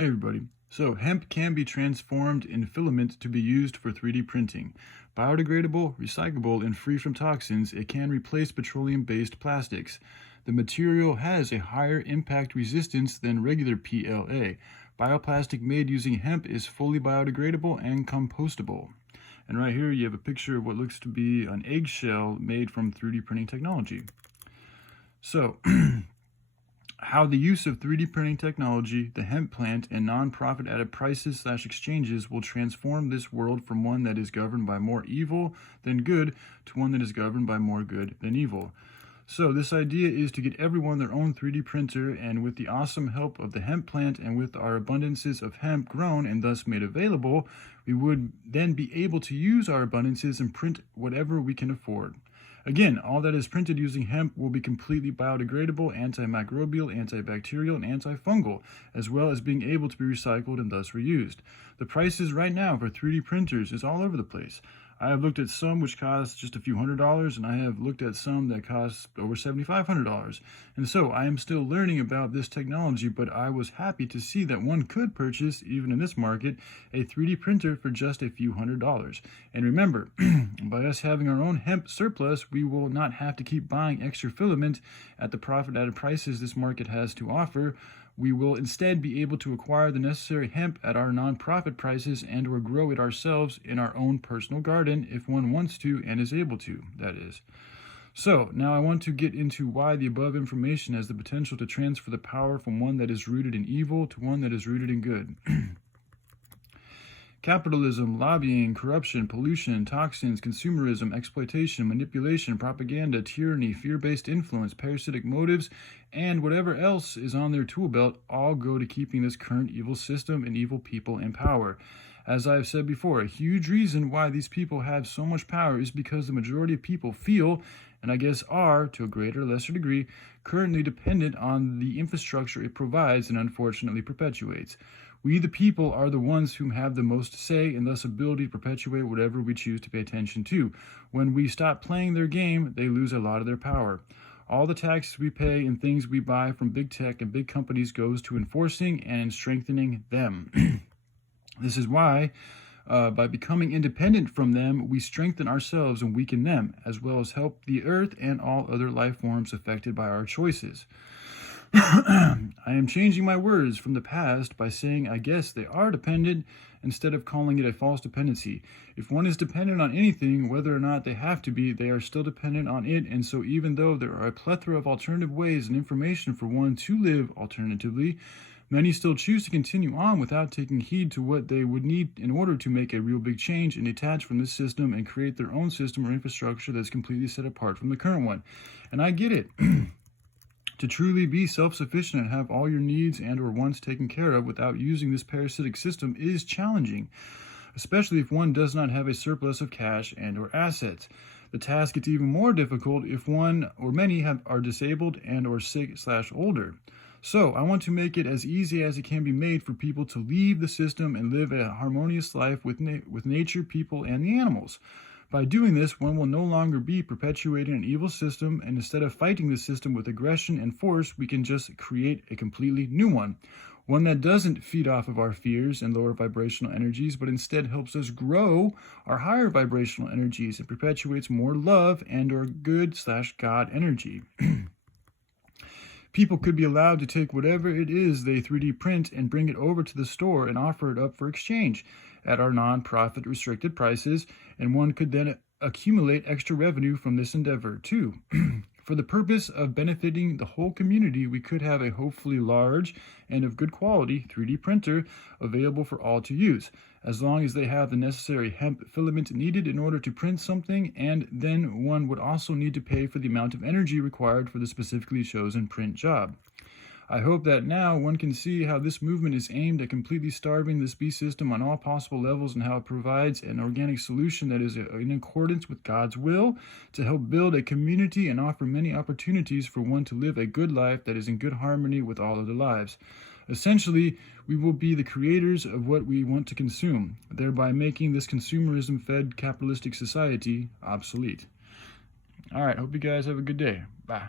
Hey everybody. So hemp can be transformed in filament to be used for 3D printing. Biodegradable, recyclable, and free from toxins, it can replace petroleum-based plastics. The material has a higher impact resistance than regular PLA. Bioplastic made using hemp is fully biodegradable and compostable. And right here you have a picture of what looks to be an eggshell made from 3D printing technology. So how the use of 3D printing technology, the hemp plant, and non-profit added prices/exchanges will transform this world from one that is governed by more evil than good to one that is governed by more good than evil. So this idea is to get everyone their own 3D printer, and with the awesome help of the hemp plant and with our abundances of hemp grown and thus made available, we would then be able to use our abundances and print whatever we can afford. Again, all that is printed using hemp will be completely biodegradable, antimicrobial, antibacterial, and antifungal, as well as being able to be recycled and thus reused. The prices right now for 3D printers is all over the place. I have looked at some which cost just a few $100s, and I have looked at some that cost over $7,500. And so I am still learning about this technology, but I was happy to see that one could purchase, even in this market, a 3D printer for just a few $100s. And remember, by us having our own hemp surplus, we will not have to keep buying extra filament at the profit-added prices this market has to offer. We will instead be able to acquire the necessary hemp at our non-profit prices and or grow it ourselves in our own personal garden if one wants to and is able to, that is. So, now I want to get into why the above information has the potential to transfer the power from one that is rooted in evil to one that is rooted in good. Capitalism, lobbying, corruption, pollution, toxins, consumerism, exploitation, manipulation, propaganda, tyranny, fear-based influence, parasitic motives, and whatever else is on their tool belt all go to keeping this current evil system and evil people in power. As I've said before, a huge reason why these people have so much power is because the majority of people feel, and I guess are, to a greater or lesser degree, currently dependent on the infrastructure it provides and unfortunately perpetuates. We, the people, are the ones who have the most say and thus ability to perpetuate whatever we choose to pay attention to. When we stop playing their game, they lose a lot of their power. All the taxes we pay and things we buy from big tech and big companies goes to enforcing and strengthening them. This is why, by becoming independent from them, we strengthen ourselves and weaken them, as well as help the earth and all other life forms affected by our choices. I am changing my words from the past by saying I guess they are dependent instead of calling it a false dependency. If one is dependent on anything, whether or not they have to be, they are still dependent on it, and so even though there are a plethora of alternative ways and information for one to live alternatively, many still choose to continue on without taking heed to what they would need in order to make a real big change and detach from this system and create their own system or infrastructure that's completely set apart from the current one. And I get it. To truly be self-sufficient and have all your needs and or wants taken care of without using this parasitic system is challenging, especially if one does not have a surplus of cash and or assets. The task gets even more difficult if one or many are disabled and or sick/older. So I want to make it as easy as it can be made for people to leave the system and live a harmonious life with nature, people, and the animals. By doing this, one will no longer be perpetuating an evil system, and instead of fighting the system with aggression and force, we can just create a completely new one. One that doesn't feed off of our fears and lower vibrational energies, but instead helps us grow our higher vibrational energies and perpetuates more love and our good/God energy. People could be allowed to take whatever it is they 3D print and bring it over to the store and offer it up for exchange at our non-profit restricted prices, and one could then accumulate extra revenue from this endeavor too. For the purpose of benefiting the whole community, we could have a hopefully large and of good quality 3D printer available for all to use, as long as they have the necessary hemp filament needed in order to print something, and then one would also need to pay for the amount of energy required for the specifically chosen print job. I hope that now one can see how this movement is aimed at completely starving this beast system on all possible levels and how it provides an organic solution that is in accordance with God's will to help build a community and offer many opportunities for one to live a good life that is in good harmony with all other lives. Essentially, we will be the creators of what we want to consume, thereby making this consumerism-fed capitalistic society obsolete. All right, hope you guys have a good day. Bye.